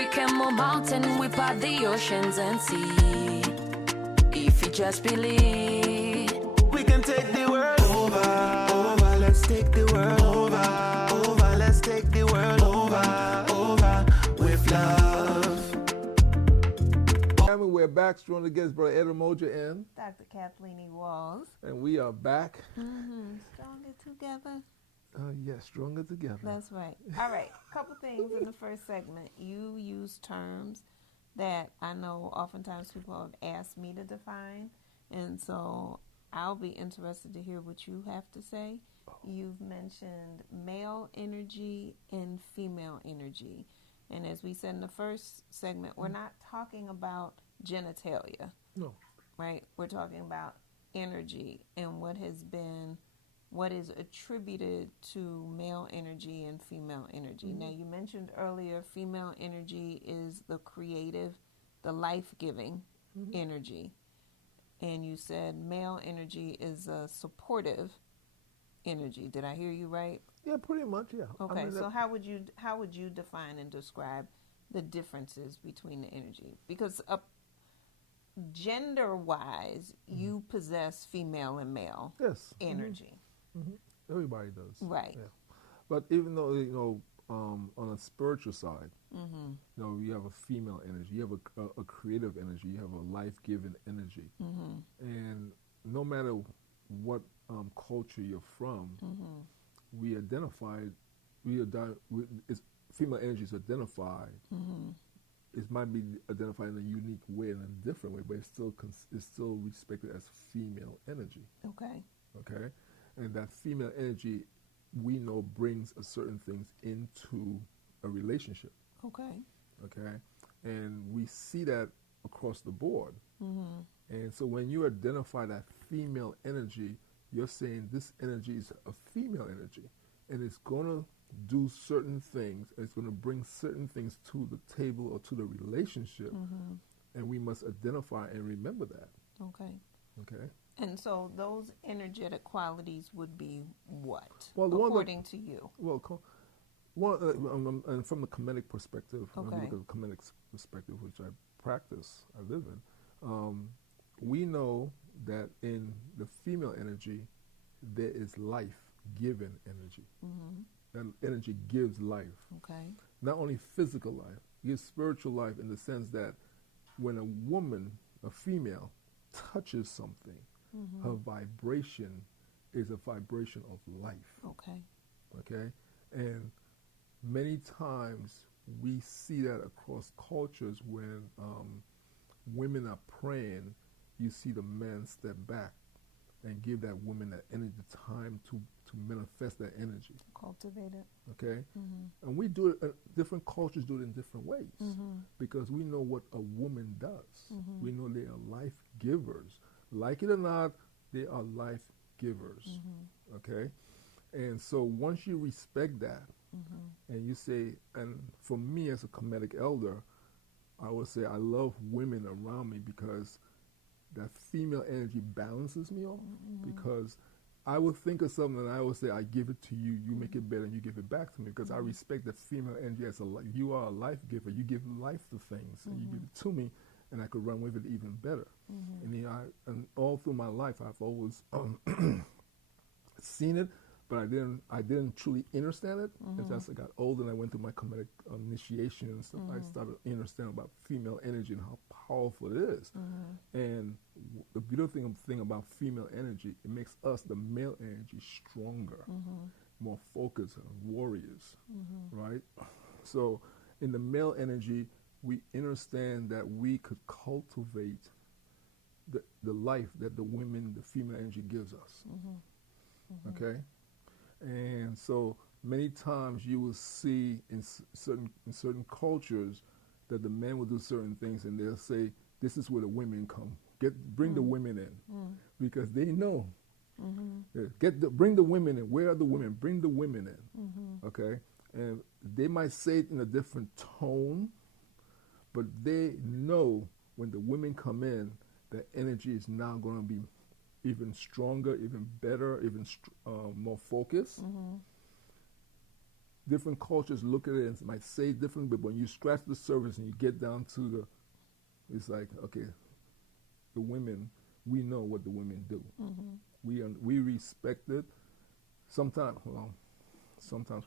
We can move mountains, we part the oceans and sea. If you just believe, we can take the world over. Let's take the world over. Let's take the world over with love. We're back, strong against Brother Edward Moja and Dr. Kathleen E. Walls. And we are back. Stronger together. Yes, stronger together. That's right. All right, couple things in the first segment. You use terms that I know oftentimes people have asked me to define, and so I'll be interested to hear what you have to say. You've mentioned male energy and female energy. And as we said in the first segment, we're not talking about genitalia. No. Right? We're talking about energy and what is attributed to male energy and female energy. Mm-hmm. Now, you mentioned earlier female energy is the creative, the life-giving energy. And you said male energy is a supportive energy. Did I hear you right? Yeah, pretty much, yeah. Okay, so how would you define and describe the differences between the energy? Because gender-wise, you possess female and male energy. Mm-hmm. Everybody does. Right. Yeah. But even though, on a spiritual side, you have a female energy, you have a creative energy, you have a life-giving energy. Mm-hmm. And no matter what culture you're from, we identified, female energy is identified. It might be identified in a unique way, in a different way, but it's still respected as female energy. Okay? And that female energy, we know, brings a certain things into a relationship. Okay? And we see that across the board. And so when you identify that female energy, you're saying this energy is a female energy, and it's going to do certain things, and it's going to bring certain things to the table or to the relationship, and we must identify and remember that. Okay. And so those energetic qualities would be what, according to you? Well, and from the Kemetic perspective, look at the Kemetic perspective, which I practice, I live in, we know that in the female energy, there is life-giving energy. That energy gives life. Not only physical life, it gives spiritual life in the sense that when a woman, a female, touches something, her vibration is a vibration of life. Okay? And many times we see that across cultures when women are praying, you see the man step back and give that woman that energy, the time to manifest that energy. Cultivate it. Okay? And we do it, different cultures do it in different ways because we know what a woman does. We know they are life givers. Like it or not, they are life givers. Okay? And so once you respect that and you say, and for me as a Kemetic elder, I would say I love women around me because that female energy balances me off, because I would think of something and I would say, I give it to you, you make it better, and you give it back to me, because I respect the female energy as you are a life giver. You give life to things, and you give it to me, and I could run with it even better. And all through my life, I've always seen it, but I didn't truly understand it. As I got older and I went through my Kemetic initiation and stuff, I started understanding about female energy and how powerful it is. And the beautiful thing about female energy, it makes us, the male energy, stronger, more focused, warriors, right? So in the male energy, we understand that we could cultivate the life that the female energy gives us. Okay? And so many times you will see in certain cultures that the men will do certain things and they'll say, this is where the women come. Bring the women in. Because they know. Bring the women in. Where are the women? Bring the women in. Okay? And they might say it in a different tone, but they know when the women come in, the energy is now going to be even stronger, even better, even more focused. different cultures look at it and might say differently, but when you scratch the surface and you get down to it's like, okay, the women, we know what the women do. We respect it. Sometimes we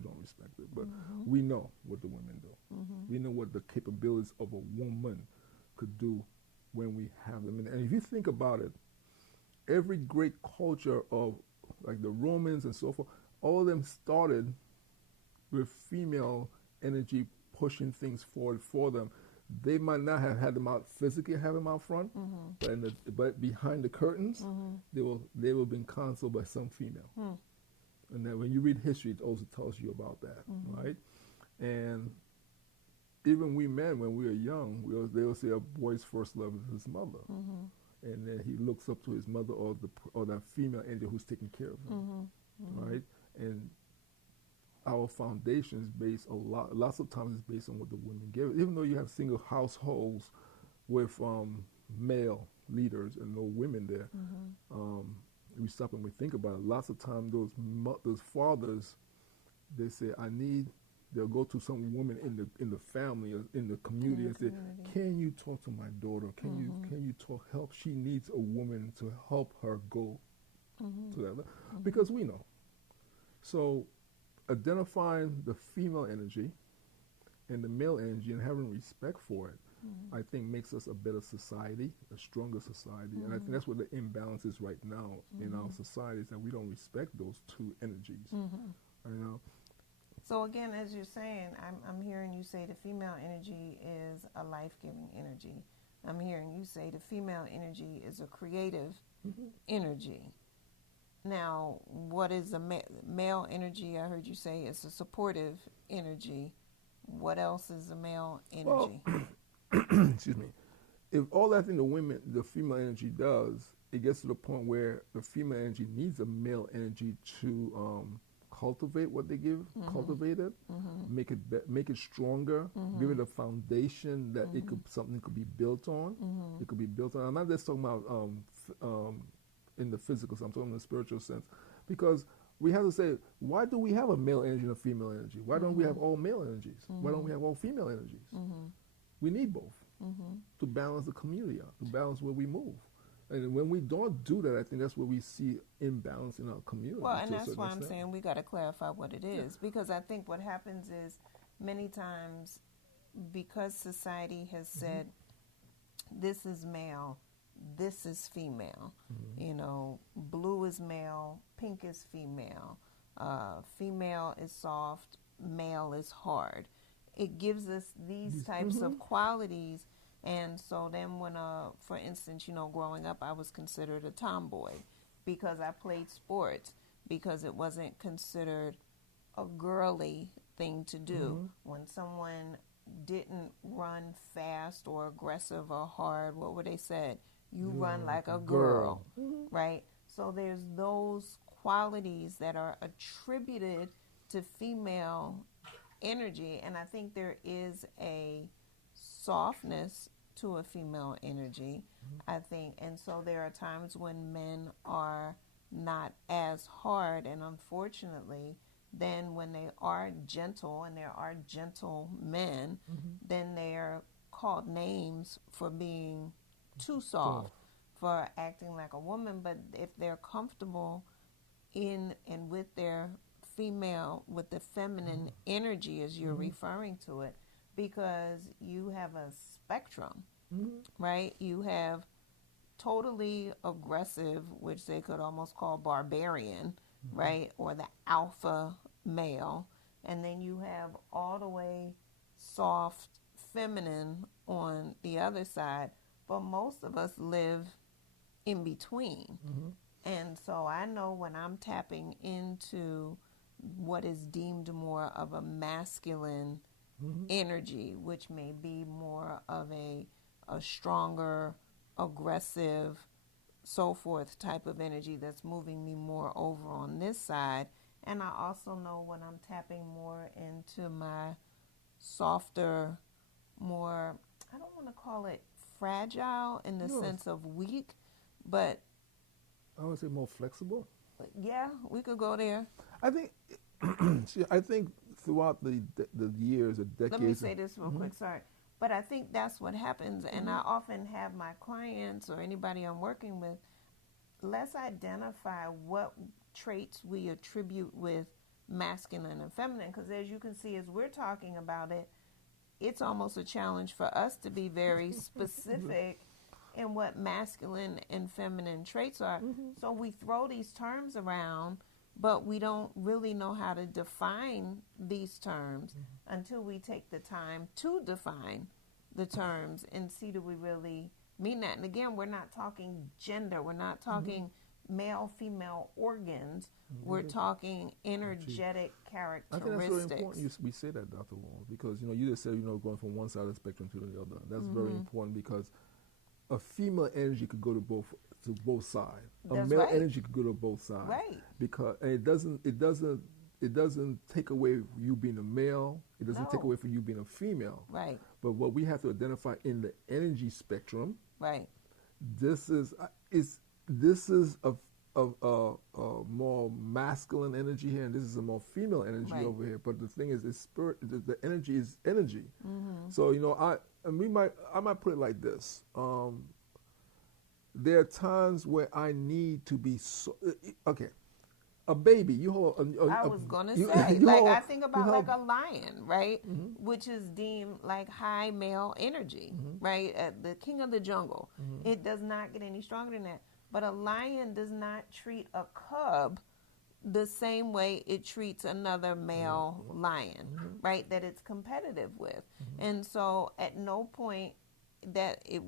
don't respect it, but we know what the women do. We know what the capabilities of a woman could do when we have them. And if you think about it, every great culture of like the Romans and so forth, all of them started with female energy pushing things forward for them. They might not have had them out physically, have them out front, but behind the curtains, they will been counseled by some female. And then when you read history, it also tells you about that, right? And even we men, when we are young, they will say a boy's first love is his mother. And then he looks up to his mother or that female angel who's taking care of him, right? And our foundation is based lots of times it's based on what the women give. Even though you have single households with male leaders and no women there, we stop and we think about it. Lots of times those fathers, they say, they'll go to some woman in the family or in the community and say, can you talk to my daughter? Can you help? She needs a woman to help her go to that level. Because we know. So identifying the female energy and the male energy and having respect for it, I think makes us a better society, a stronger society. And I think that's what the imbalance is right now in our society, is that we don't respect those two energies. You know? So again, as you're saying, I'm hearing you say the female energy is a life-giving energy. I'm hearing you say the female energy is a creative energy. Now, what is the male energy? I heard you say it's a supportive energy. What else is the male energy? Well, excuse me. If all that thing the female energy does, it gets to the point where the female energy needs a male energy to cultivate what they give, cultivate it, make it stronger, give it a foundation that something could be built on. It could be built on. I'm not just talking about in the physical sense, I'm talking in the spiritual sense, because we have to say, why do we have a male energy and a female energy? Why don't we have all male energies? Why don't we have all female energies? We need both to balance the community out, to balance where we move. And when we don't do that, I think that's where we see imbalance in our community. Well, and that's why I'm saying we got to clarify what it is, because I think what happens is many times, because society has said this is male, this is female. You know, blue is male, pink is female, female is soft, male is hard. It gives us these types of qualities. And so then when, for instance, you know, growing up, I was considered a tomboy because I played sports, because it wasn't considered a girly thing to do. When someone didn't run fast or aggressive or hard, what would they say? You run like a girl, right? So there's those qualities that are attributed to female energy, and I think there is a softness to a female energy, I think. And so there are times when men are not as hard, and unfortunately, then when they are gentle, and there are gentle men, then they're called names for being too soft, for acting like a woman. But if they're comfortable in and with their female, with the feminine energy, as you're referring to it, because you have a spectrum, right? You have totally aggressive, which they could almost call barbarian, right? Or the alpha male. And then you have all the way soft feminine on the other side. But most of us live in between. And so I know when I'm tapping into what is deemed more of a masculine energy, which may be more of a stronger, aggressive, so forth type of energy that's moving me more over on this side. And I also know when I'm tapping more into my softer, more, I don't want to call it fragile in the sense of weak, but I would say more flexible. Yeah, we could go there. I think, I think throughout the years, the decades. Let me say this real quick, sorry. But I think that's what happens, and I often have my clients or anybody I'm working with, let's identify what traits we attribute with masculine and feminine, because as you can see, as we're talking about it, it's almost a challenge for us to be very specific in what masculine and feminine traits are. So we throw these terms around, but we don't really know how to define these terms until we take the time to define the terms and see, do we really mean that? And again, we're not talking gender. We're not talking male, female organs. We're talking energetic characteristics. I think that's very important we say that, Dr. Wall, because, you just said, going from one side of the spectrum to the other. That's very important, because a female energy could go to both sides. That's a male right. energy could go to both sides. Right. Because and it doesn't take away you being a male. It doesn't take away from you being a female. Right. But what we have to identify in the energy spectrum, Right. this is a more masculine energy here, and this is a more female energy over here. But the thing is, it's spirit. The energy is energy. So I might put it like this. There are times where I need to be okay. A baby, you hold. I was gonna say, I think about like a lion, right, which is deemed like high male energy, right, the king of the jungle. It does not get any stronger than that. But a lion does not treat a cub the same way it treats another male lion, right, that it's competitive with. And so at no point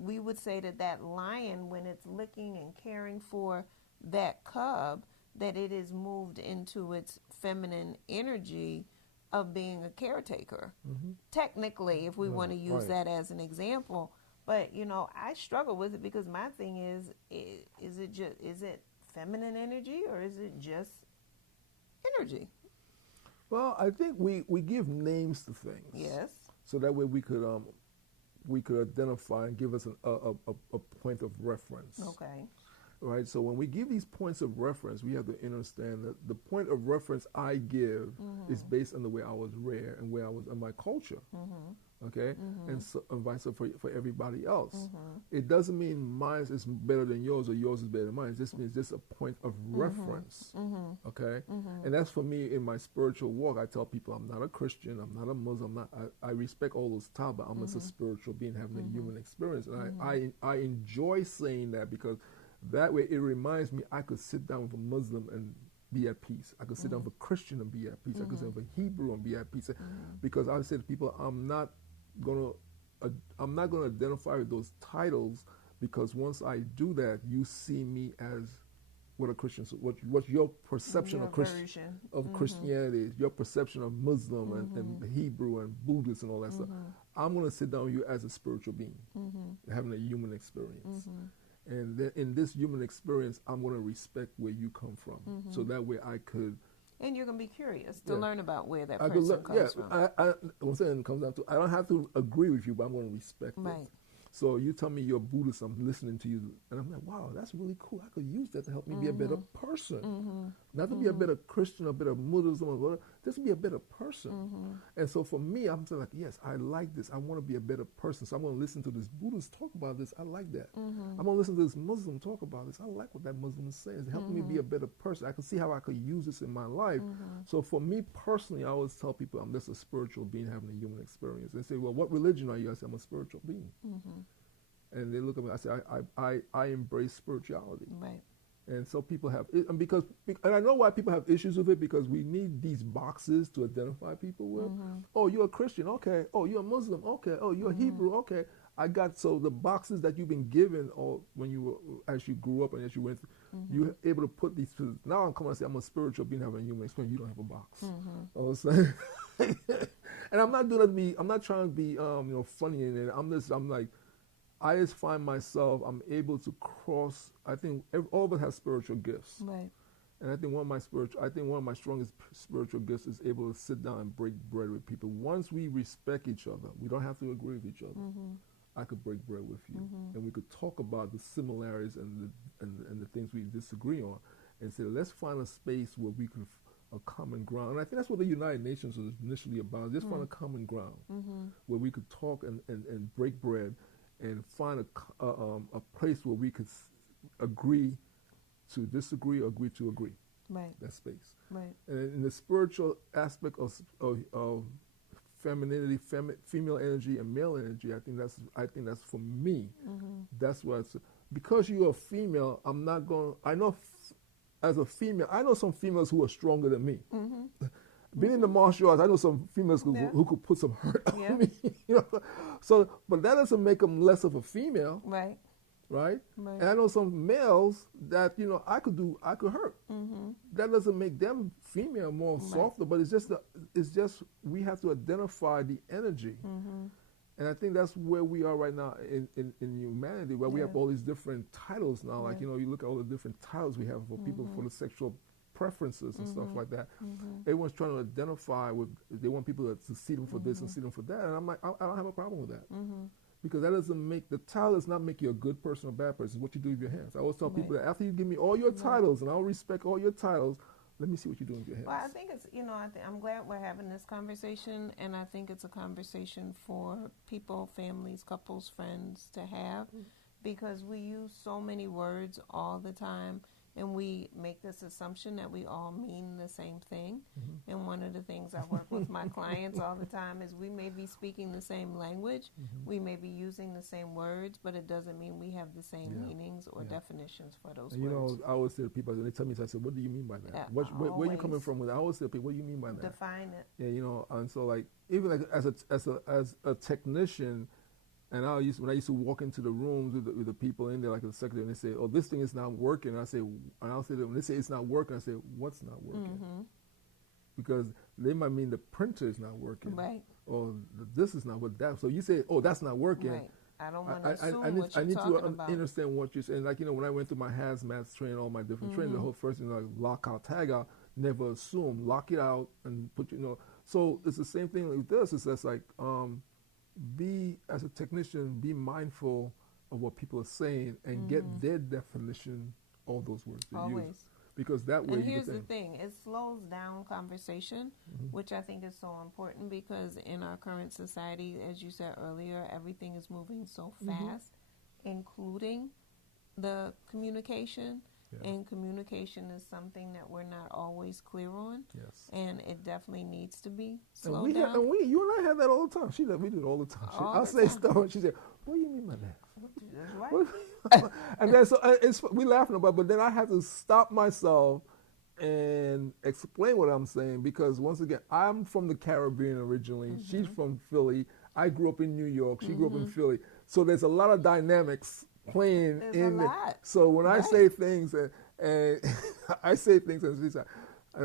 we would say that lion, when it's licking and caring for that cub, that it is moved into its feminine energy of being a caretaker. Technically, if we want to use that as an example. But, I struggle with it, because my thing is it feminine energy, or is it just energy? Well, I think we give names to things. Yes. So that way we could identify and give us a point of reference. Okay. Right. So when we give these points of reference, we have to understand that the point of reference I give is based on the way I was reared and where I was in my culture. Okay, and so and vice versa for everybody else. It doesn't mean mine is better than yours or yours is better than mine. It just means just a point of reference. Okay, and that's for me in my spiritual walk. I tell people I'm not a Christian, I'm not a Muslim, I respect all those titles, but I'm just a spiritual being having a human experience, and I enjoy saying that, because that way it reminds me I could sit down with a Muslim and be at peace. I could sit down with a Christian and be at peace. I could sit down with a Hebrew and be at peace. Because I say to people, I'm not gonna identify with those titles, because once I do that, you see me as what a Christian. So what's your perception of Christianity is, your perception of Muslim and Hebrew and Buddhist and all that stuff. I'm gonna sit down with you as a spiritual being, having a human experience. And then in this human experience, I'm going to respect where you come from. So that way I could... And you're going to be curious to learn about where that person comes from. I'm saying it comes down to, I don't have to agree with you, but I'm going to respect it. So you tell me you're Buddhist, I'm listening to you, and I'm like, wow, that's really cool. I could use that to help me be a better person. Not to be a better Christian or better Muslim, or whatever, just to be a better person. And so for me, I'm saying like, yes, I like this. I want to be a better person. So I'm going to listen to this Buddhist talk about this. I like that. I'm going to listen to this Muslim talk about this. I like what that Muslim is saying. It's helping me be a better person. I can see how I could use this in my life. So for me personally, I always tell people I'm just a spiritual being having a human experience. They say, well, what religion are you? I say, I'm a spiritual being. And they look at me. I say, I embrace spirituality. Right. And so people have, and I know why people have issues with it, because we need these boxes to identify people with. Oh, you're a Christian, okay. Oh, you're a Muslim, okay. Oh, you're a Hebrew, okay. So the boxes that you've been given, or when you were, as you grew up and as you went, you're able to put these. Now I'm coming and say I'm a spiritual being having a human experience. You don't have a box. I'm saying, and I'm not doing that I'm not trying to be funny in it. I'm like, I just find myself, I'm able to cross. I think all of us have spiritual gifts, Right. and I think one of my strongest spiritual gifts is able to sit down and break bread with people. Once we respect each other, we don't have to agree with each other. I could break bread with you, and we could talk about the similarities and the things we disagree on, and say, let's find a space where we can a common ground. And I think that's what the United Nations was initially about, just find a common ground where we could talk and break bread and find a place where we could agree to disagree or agree to agree. Right. That space. Right. And in the spiritual aspect of femininity, female energy and male energy, I think that's for me. That's what because you're a female, I'm not going. I know as a female, I know some females who are stronger than me. Being in the martial arts, I know some females who could put some hurt on me. You know, so but that doesn't make them less of a female. Right. Right? And I know some males that, you know, I could hurt. That doesn't make them female more softer, but it's just we have to identify the energy. And I think that's where we are right now in humanity, where we have all these different titles now. Like, you know, you look at all the different titles we have for people for the sexual preferences and stuff like that. Everyone's trying to identify with, they want people to see them for this and see them for that. And I'm like, I don't have a problem with that. Because that doesn't make, the title does not make you a good person or bad person. It's what you do with your hands. I always tell people that after you give me all your titles, and I'll respect all your titles, let me see what you're doing with your hands. Well, I think it's, you know, I'm glad we're having this conversation, and I think it's a conversation for people, families, couples, friends to have, because we use so many words all the time, and we make this assumption that we all mean the same thing. And one of the things I work with my clients all the time is we may be speaking the same language, we may be using the same words, but it doesn't mean we have the same meanings or definitions for those and words. You know, I always say to people, when they tell me, I say, what do you mean by that? Where are you coming from with that? I always say to people, what do you mean by that? Define it. Yeah, you know, and so like, even like as a technician, and when I used to walk into the rooms with the people in there, like the secretary, and they say, "Oh, this thing is not working." And I'll say to them, when they say it's not working, I say, "What's not working?" Because they might mean the printer is not working, right? Or this is not what that. So you say, "Oh, that's not working." Right. I don't want to assume I what you're need talking to about. understand what you're saying. Like, you know, when I went through my hazmat training, all my different training, the whole first thing, like lock out, tag out, never assume, lock it out and put, you know. So it's the same thing with this. It's just like, as a technician, be mindful of what people are saying and get their definition of those words they use. Because that way, and here's the thing, it slows down conversation, which I think is so important, because in our current society, as you said earlier, everything is moving so fast, including the communication. And communication is something that we're not always clear on. Yes. And it definitely needs to be slowed down. You and I have that all the time. We do it all the time. I'll say stuff, and she said, "What do you mean by that?" That's right. And then we laughing about it, but then I have to stop myself and explain what I'm saying, because once again, I'm from the Caribbean originally. She's from Philly. I grew up in New York. She grew up in Philly. So there's a lot of dynamics playing in it. So when I say things and I say things and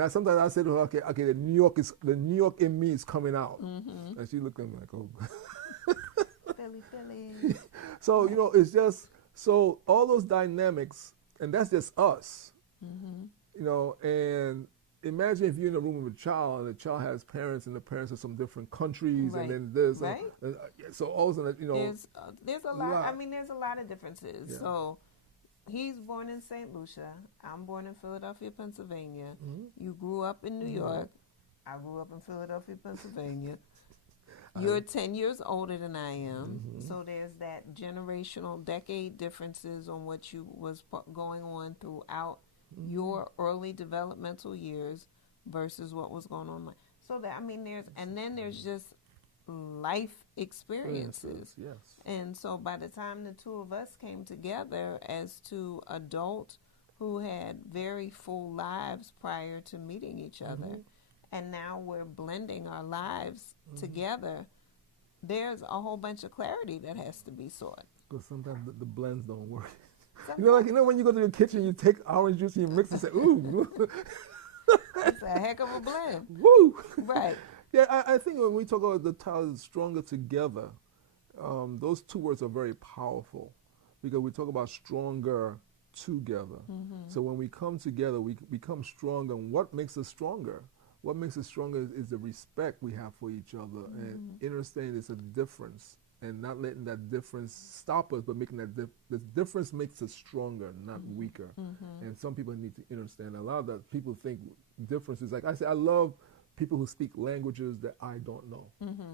sometimes I say to her, okay, the New York in me is coming out, and she looked at me like, oh. Philly. So you know, it's just so all those dynamics, and that's just us. You know, and imagine if you're in a room with a child, and the child has parents, and the parents are from different countries, and then there's so all of a sudden, you know, there's a lot. I mean, there's a lot of differences. Yeah. So he's born in St. Lucia. I'm born in Philadelphia, Pennsylvania. You grew up in New York. I grew up in Philadelphia, Pennsylvania. You're 10 years older than I am, so there's that generational decade differences on what was going on throughout your early developmental years versus what was going on. So that, I mean, there's just life experiences. Yes. And so by the time the two of us came together as two adults who had very full lives prior to meeting each other, and now we're blending our lives together, there's a whole bunch of clarity that has to be sought. Because sometimes the blends don't work. You know, when you go to the kitchen, you take orange juice and you mix and say, ooh. It's a heck of a blend. Woo! Right. Yeah, I think when we talk about the title stronger together, those two words are very powerful, because we talk about stronger together. So when we come together, we become stronger. And what makes us stronger? What makes us stronger is the respect we have for each other, and understanding there's a difference. and not letting that difference stop us, but making that the difference makes us stronger, not weaker. And some people need to understand. A lot of that people think differences. Like I say, I love people who speak languages that I don't know.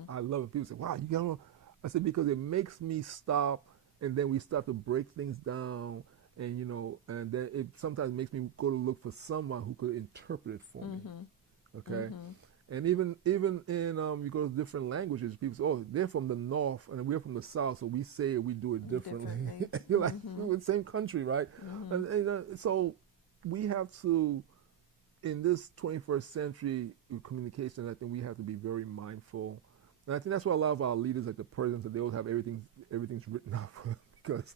I love it. People say, "Wow, you got." I said because it makes me stop, and then we start to break things down, and and then it sometimes makes me go to look for someone who could interpret it for me. Okay. And even in you go to different languages, people say, "Oh, they're from the north and we're from the south, so we say it, we do it differently." You're like, we're the same country, right? And so we have to, in this 21st century communication, I think we have to be very mindful. And I think that's why a lot of our leaders, like the presidents, they always have everything's written up because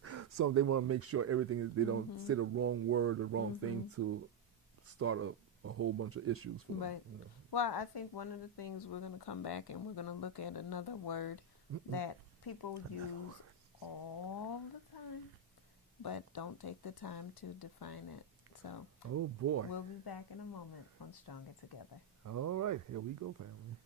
they want to make sure they don't say the wrong word, the wrong thing to start a whole bunch of issues for them. Right. Well, I think one of the things we're going to come back and we're going to look at another word that people use all the time, but don't take the time to define it. So, oh boy, we'll be back in a moment on Stronger Together. All right, here we go, family.